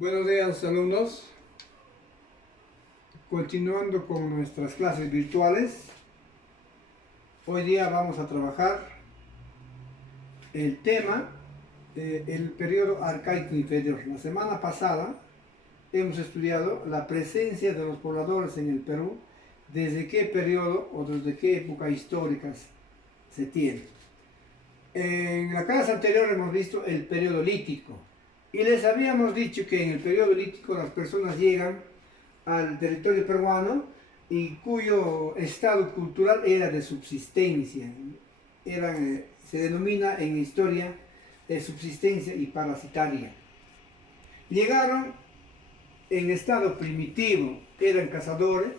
Buenos días, alumnos. Continuando con nuestras clases virtuales, hoy día vamos a trabajar el tema, el periodo arcaico inferior. La semana pasada hemos estudiado la presencia de los pobladores en el Perú, desde qué periodo o desde qué época histórica se tiene. En la clase anterior hemos visto el periodo lítico y les habíamos dicho que en el periodo lítico las personas llegan al territorio peruano y cuyo estado cultural era de subsistencia. Se denomina en historia de subsistencia y parasitaria. Llegaron en estado primitivo, eran cazadores,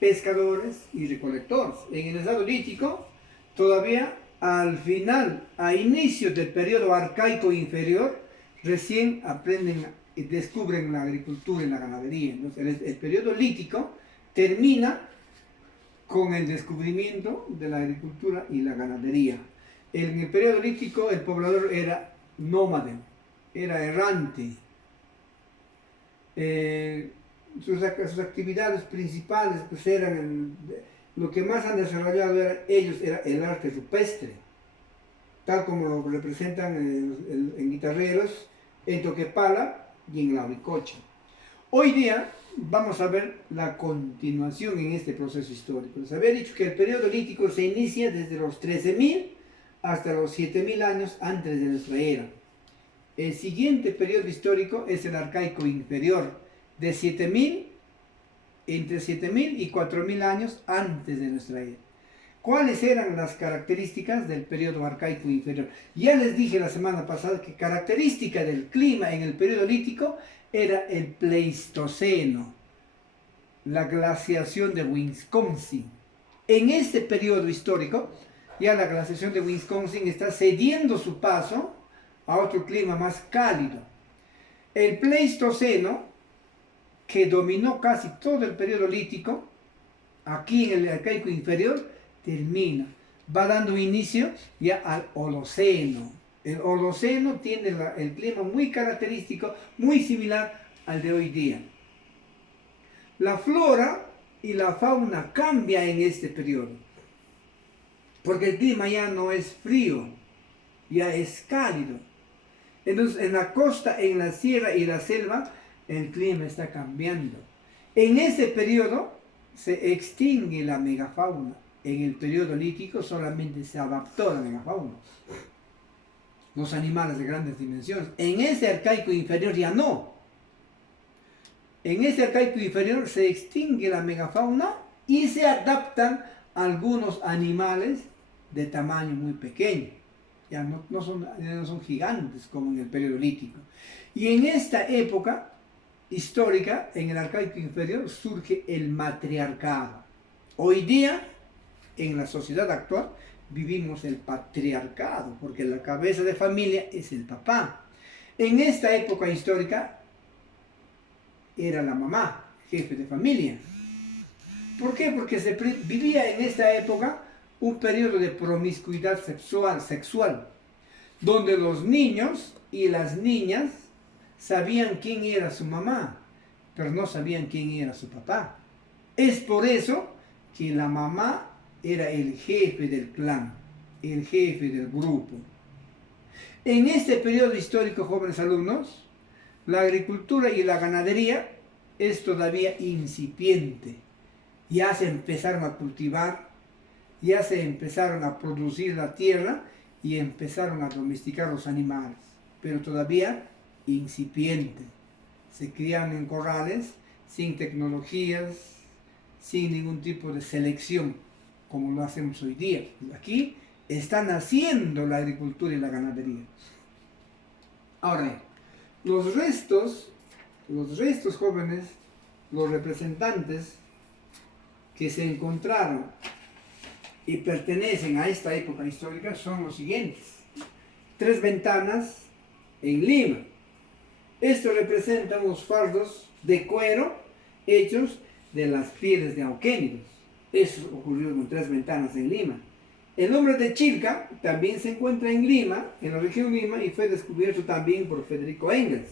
pescadores y recolectores. En el estado lítico, todavía al final, a inicio del periodo arcaico inferior, recién aprenden y descubren la agricultura y la ganadería. Entonces, el periodo lítico termina con el descubrimiento de la agricultura y la ganadería. En el periodo lítico el poblador era nómade, era errante. Sus actividades principales pues eran lo que más han desarrollado era el arte rupestre, tal como lo representan en guitarreros, en Toquepala y en Lauricocha. Hoy día vamos a ver la continuación en este proceso histórico. Les había dicho que el periodo lítico se inicia desde los 13.000 hasta los 7.000 años antes de nuestra era. El siguiente periodo histórico es el arcaico inferior, de 7.000, entre 7.000 y 4.000 años antes de nuestra era. ¿Cuáles eran las características del periodo arcaico inferior? Ya les dije la semana pasada que característica del clima en el periodo lítico era el Pleistoceno, la glaciación de Wisconsin. En este periodo histórico, ya la glaciación de Wisconsin está cediendo su paso a otro clima más cálido. El Pleistoceno, que dominó casi todo el periodo lítico, aquí en el arcaico inferior, termina, va dando inicio ya al Holoceno. El Holoceno tiene el clima muy característico, muy similar al de hoy día. La flora y la fauna cambia en este periodo, porque el clima ya no es frío, ya es cálido. Entonces, en la costa, en la sierra y la selva, el clima está cambiando. En ese periodo se extingue la megafauna. En el periodo lítico solamente se adaptó la megafauna, los animales de grandes dimensiones. En ese arcaico inferior ya no. En ese arcaico inferior se extingue la megafauna y se adaptan algunos animales de tamaño muy pequeño. Ya no son gigantes como en el periodo lítico. Y en esta época histórica, en el arcaico inferior, surge el matriarcado. Hoy día, en la sociedad actual, vivimos el patriarcado, porque la cabeza de familia es el papá. En esta época histórica, era la mamá, jefe de familia. ¿Por qué? Porque se vivía en esta época un periodo de promiscuidad sexual, donde los niños y las niñas sabían quién era su mamá, pero no sabían quién era su papá. Es por eso que la mamá era el jefe del clan, el jefe del grupo. En este periodo histórico, jóvenes alumnos, la agricultura y la ganadería es todavía incipiente. Ya se empezaron a cultivar, ya se empezaron a producir la tierra y empezaron a domesticar los animales, pero todavía incipiente. Se crían en corrales, sin tecnologías, sin ningún tipo de selección, como lo hacemos hoy día. Aquí está naciendo la agricultura y la ganadería. Ahora, los restos jóvenes, los representantes que se encontraron y pertenecen a esta época histórica son los siguientes. 3 ventanas en Lima. Esto representa unos fardos de cuero hechos de las pieles de auquénidos. Eso ocurrió con 3 ventanas en Lima. El nombre de Chilca también se encuentra en Lima, en la región de Lima, y fue descubierto también por Federico Engels.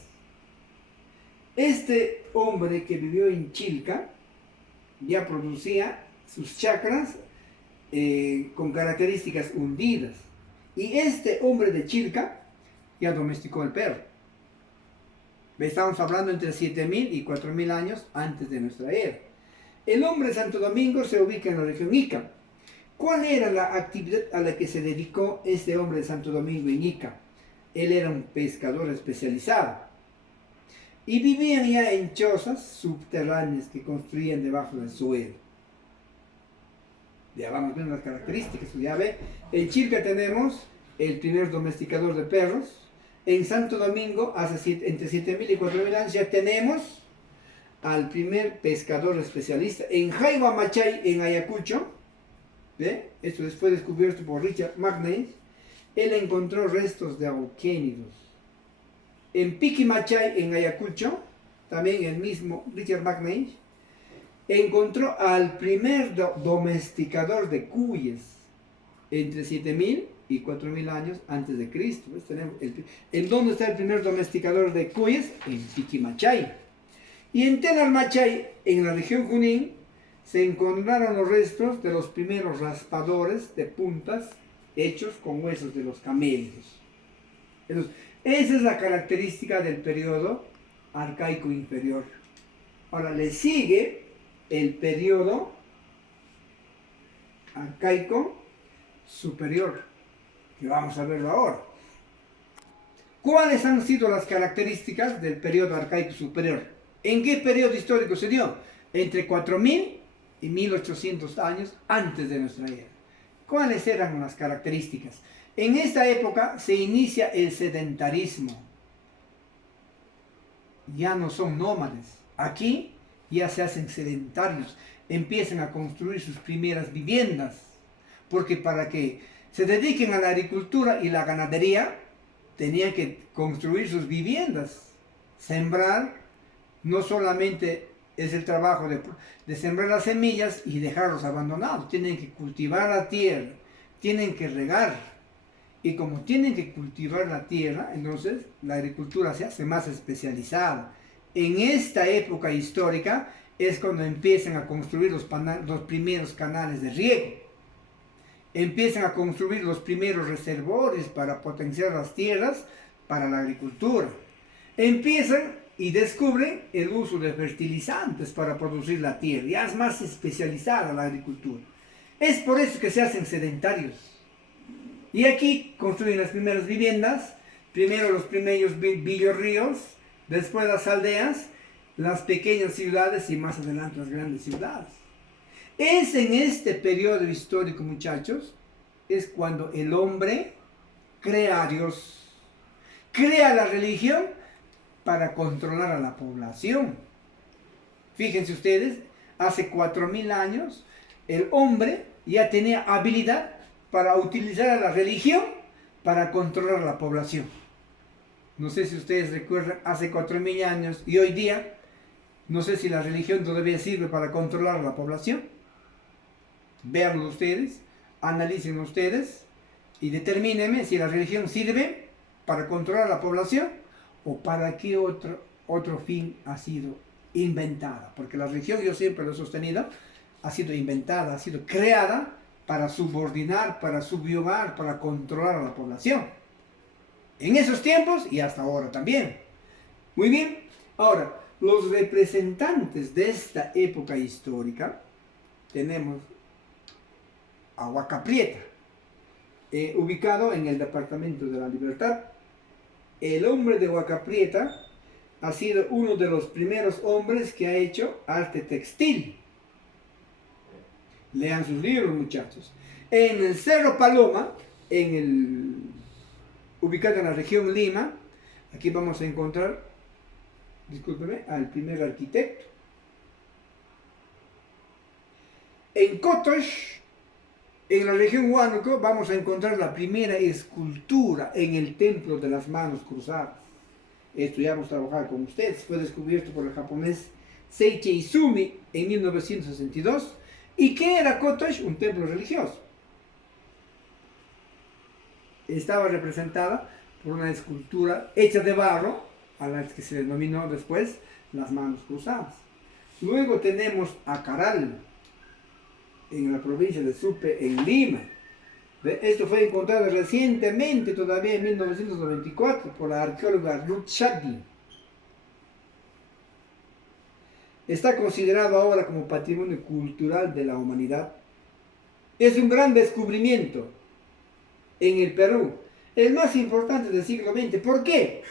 Este hombre que vivió en Chilca ya producía sus chakras con características hundidas. Y este hombre de Chilca ya domesticó el perro. Estamos hablando entre 7000 y 4000 años antes de nuestra era. El hombre de Santo Domingo se ubica en la región Ica. ¿Cuál era la actividad a la que se dedicó este hombre de Santo Domingo en Ica? Él era un pescador especializado. Y vivían ya en chozas subterráneas que construían debajo del suelo. Ya vamos viendo las características. Ya ve, en Chilca tenemos el primer domesticador de perros. En Santo Domingo, entre 7000 y 4000 años, ya tenemos al primer pescador especialista. En Jaiba Machay, en Ayacucho, ¿ve? Esto después descubierto por Richard McNeill, él encontró restos de auquénidos. En Piquimachay, en Ayacucho, también el mismo Richard McNeill, encontró al primer domesticador de cuyes entre 7000 y 4000 años antes de Cristo. ¿En dónde está el primer domesticador de cuyes? En Piquimachay. Y en Tenalmachay, en la región Junín, se encontraron los restos de los primeros raspadores de puntas hechos con huesos de los camellos. Entonces, esa es la característica del periodo arcaico inferior. Ahora le sigue el periodo arcaico superior, que vamos a verlo ahora. ¿Cuáles han sido las características del periodo arcaico superior? ¿En qué periodo histórico se dio? Entre 4000 y 1800 años antes de nuestra era. ¿Cuáles eran las características? En esta época se inicia el sedentarismo. Ya no son nómades. Aquí ya se hacen sedentarios. Empiezan a construir sus primeras viviendas. Porque para que se dediquen a la agricultura y la ganadería, tenían que construir sus viviendas. Sembrar no solamente es el trabajo de sembrar las semillas y dejarlos abandonados. Tienen que cultivar la tierra, tienen que regar. Y como tienen que cultivar la tierra, entonces la agricultura se hace más especializada. En esta época histórica es cuando empiezan a construir los primeros canales de riego. Empiezan a construir los primeros reservorios para potenciar las tierras para la agricultura. Empiezan y descubren el uso de fertilizantes para producir la tierra. Ya es más especializada la agricultura. Es por eso que se hacen sedentarios. Y aquí construyen las primeras viviendas, primero los primeros villorríos, después las aldeas, las pequeñas ciudades y más adelante las grandes ciudades. Es en este periodo histórico, muchachos, es cuando el hombre crea a Dios, crea la religión para controlar a la población. Fíjense ustedes, hace 4000 años el hombre ya tenía habilidad para utilizar a la religión para controlar a la población. No sé si ustedes recuerdan, hace 4000 años y hoy día, no sé si la religión todavía sirve para controlar a la población. Véanlo ustedes, analícenlo ustedes y determínenme si la religión sirve para controlar a la población o para qué otro fin ha sido inventada. Porque la religión, yo siempre lo he sostenido, ha sido inventada, ha sido creada para subordinar, para subyugar, para controlar a la población. En esos tiempos y hasta ahora también. Muy bien, ahora, los representantes de esta época histórica, tenemos a Huaca Prieta, ubicado en el departamento de La Libertad. El hombre de Huaca Prieta ha sido uno de los primeros hombres que ha hecho arte textil. Lean sus libros, muchachos. En el Cerro Paloma, ubicado en la región Lima, aquí vamos a encontrar, discúlpeme, al primer arquitecto. En Cotox, en la región Huánuco, vamos a encontrar la primera escultura en el templo de las manos cruzadas. Esto ya hemos trabajado con ustedes, fue descubierto por el japonés Seiichi Izumi en 1962. ¿Y qué era Cotox? Un templo religioso. Estaba representada por una escultura hecha de barro a las que se denominó después las manos cruzadas. Luego tenemos a Caral, en la provincia de Supe, en Lima. Esto fue encontrado recientemente, todavía en 1994, por la arqueóloga Ruth Shaddy. Está considerado ahora como patrimonio cultural de la humanidad. Es un gran descubrimiento en el Perú, el más importante del siglo XX. ¿Por qué?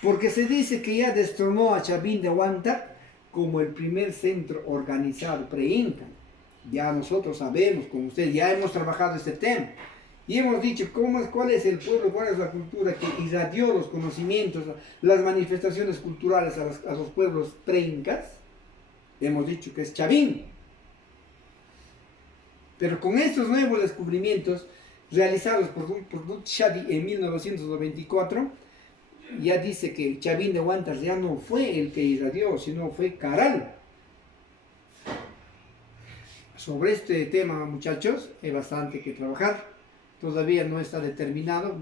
Porque se dice que ya destronó a Chavín de Huántar como el primer centro organizado pre-inca. Ya nosotros sabemos, con ustedes, ya hemos trabajado este tema. Y hemos dicho cuál es el pueblo, cuál es la cultura que irradió los conocimientos, las manifestaciones culturales a los pueblos pre-incas. Hemos dicho que es Chavín. Pero con estos nuevos descubrimientos realizados por Ruth Shaddy en 1994, ya dice que Chavín de Huántar ya no fue el que irradió, sino fue Caral. Sobre este tema, muchachos, hay bastante que trabajar. Todavía no está determinado.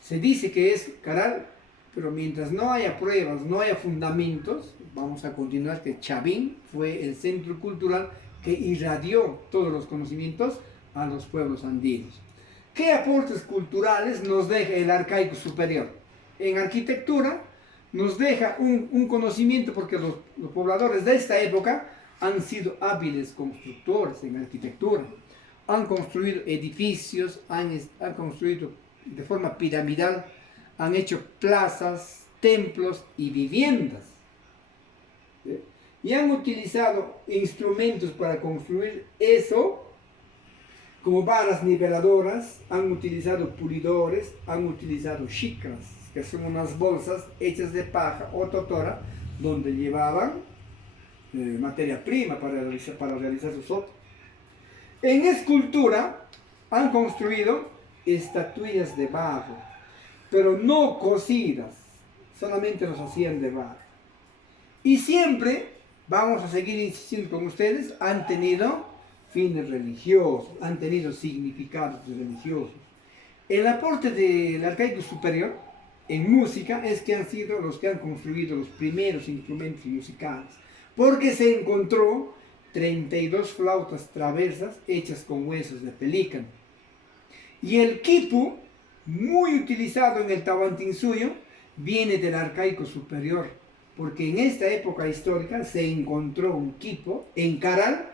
Se dice que es Caral, pero mientras no haya pruebas, no haya fundamentos, vamos a continuar que Chavín fue el centro cultural que irradió todos los conocimientos a los pueblos andinos. ¿Qué aportes culturales nos deja el arcaico superior? En arquitectura nos deja un conocimiento, porque los pobladores de esta época han sido hábiles constructores en arquitectura. Han construido edificios, han construido de forma piramidal, han hecho plazas, templos y viviendas. ¿Sí? Y han utilizado instrumentos para construir eso, como varas niveladoras, han utilizado pulidores, han utilizado xicras, que son unas bolsas hechas de paja o totora, donde llevaban materia prima para realizar sus obras. En escultura han construido estatuillas de barro, pero no cocidas, solamente los hacían de barro. Y siempre, vamos a seguir insistiendo con ustedes, han tenido fines religiosos, han tenido significados religiosos. El aporte del arcaico superior en música es que han sido los que han construido los primeros instrumentos musicales, porque se encontró 32 flautas traversas hechas con huesos de pelícano. Y el quipu, muy utilizado en el Tahuantinsuyo, viene del arcaico superior, porque en esta época histórica se encontró un quipu en Caral,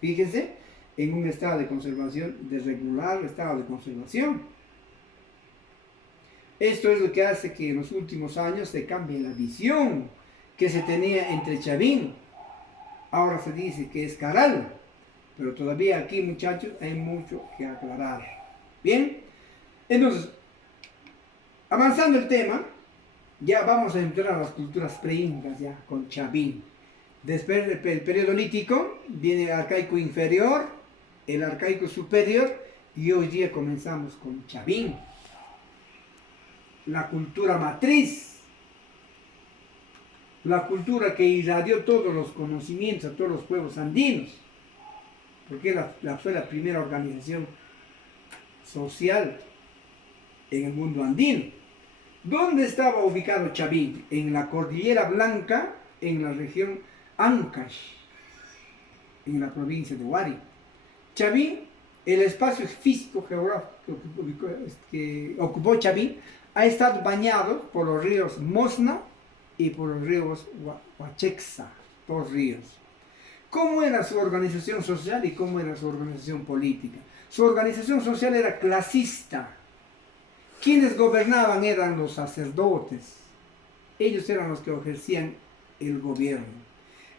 fíjense, en un estado de conservación, de regular estado de conservación. Esto es lo que hace que en los últimos años se cambie la visión que se tenía entre Chavín. Ahora se dice que es Caral, pero todavía aquí, muchachos, hay mucho que aclarar. Bien, entonces, avanzando el tema, ya vamos a entrar a las culturas pre-incas, ya con Chavín. Después del periodo lítico, viene el arcaico inferior, el arcaico superior, y hoy día comenzamos con Chavín. La cultura matriz. La cultura que irradió todos los conocimientos a todos los pueblos andinos, porque fue la primera organización social en el mundo andino. ¿Dónde estaba ubicado Chavín? En la Cordillera Blanca, en la región Ancash, en la provincia de Huari. Chavín, el espacio físico geográfico que ocupó Chavín, ha estado bañado por los ríos Mosna y por los ríos Huachexa, dos ríos. ¿Cómo era su organización social y cómo era su organización política? Su organización social era clasista. Quienes gobernaban eran los sacerdotes. Ellos eran los que ejercían el gobierno.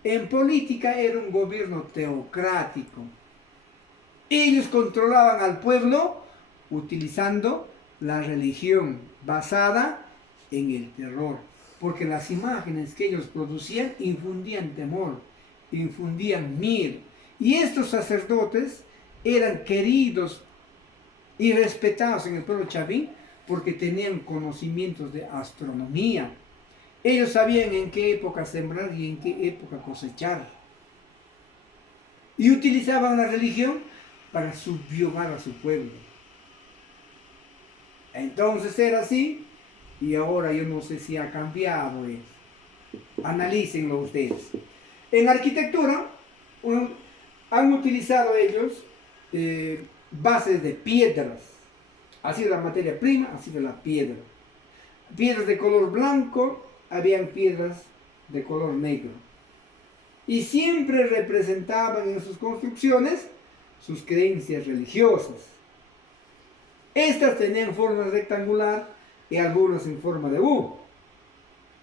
En política era un gobierno teocrático. Ellos controlaban al pueblo utilizando la religión basada en el terror, porque las imágenes que ellos producían infundían temor, infundían miedo. Y estos sacerdotes eran queridos y respetados en el pueblo Chavín porque tenían conocimientos de astronomía. Ellos sabían en qué época sembrar y en qué época cosechar. Y utilizaban la religión para subyugar a su pueblo. Entonces era así, y ahora yo no sé si ha cambiado eso. Analícenlo ustedes. En arquitectura han utilizado ellos bases de piedras. Ha sido la materia prima, ha sido la piedra. Piedras de color blanco, habían piedras de color negro. Y siempre representaban en sus construcciones sus creencias religiosas. Estas tenían forma rectangular y algunas en forma de U.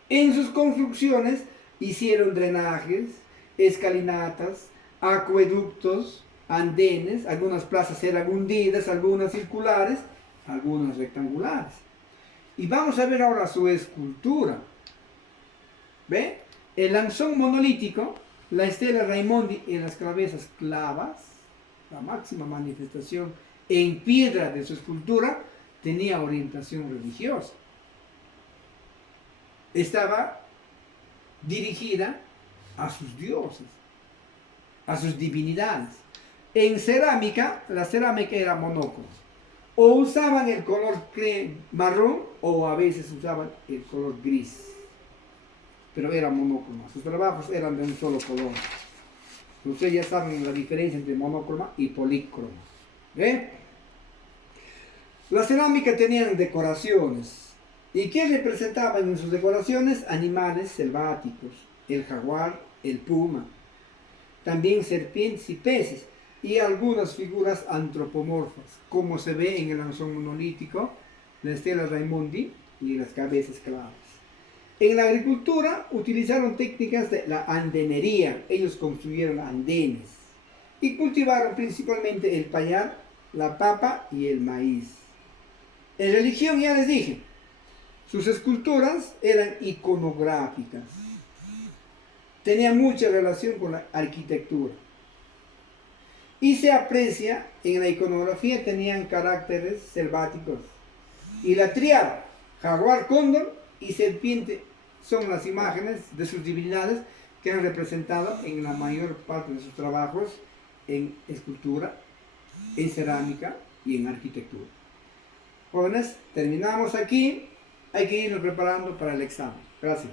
En sus construcciones hicieron drenajes, escalinatas, acueductos, andenes, algunas plazas eran hundidas, algunas circulares, algunas rectangulares. Y vamos a ver ahora su escultura. ¿Ve? El lanzón monolítico, la estela Raimondi y las cabezas clavas, la máxima manifestación en piedra de su escultura, tenía orientación religiosa. Estaba dirigida a sus dioses, a sus divinidades. En cerámica, la cerámica era monócroma. O usaban el color marrón o a veces usaban el color gris. Pero era monócroma. Sus trabajos eran de un solo color. Ustedes ya saben la diferencia entre monócroma y polícroma. ¿Ve? La cerámica tenían decoraciones. ¿Y qué representaban en sus decoraciones? Animales selváticos, el jaguar, el puma, también serpientes y peces, y algunas figuras antropomorfas, como se ve en el lanzón monolítico, la estela Raimondi y las cabezas clavadas. En la agricultura utilizaron técnicas de la andenería, ellos construyeron andenes, y cultivaron principalmente el payar, la papa y el maíz. En religión ya les dije, sus esculturas eran iconográficas. Tenía mucha relación con la arquitectura. Y se aprecia, en la iconografía tenían caracteres selváticos. Y la tríada, jaguar, cóndor y serpiente, son las imágenes de sus divinidades que han representado en la mayor parte de sus trabajos en escultura, en cerámica y en arquitectura. Jóvenes, terminamos aquí. Hay que irnos preparando para el examen. Gracias.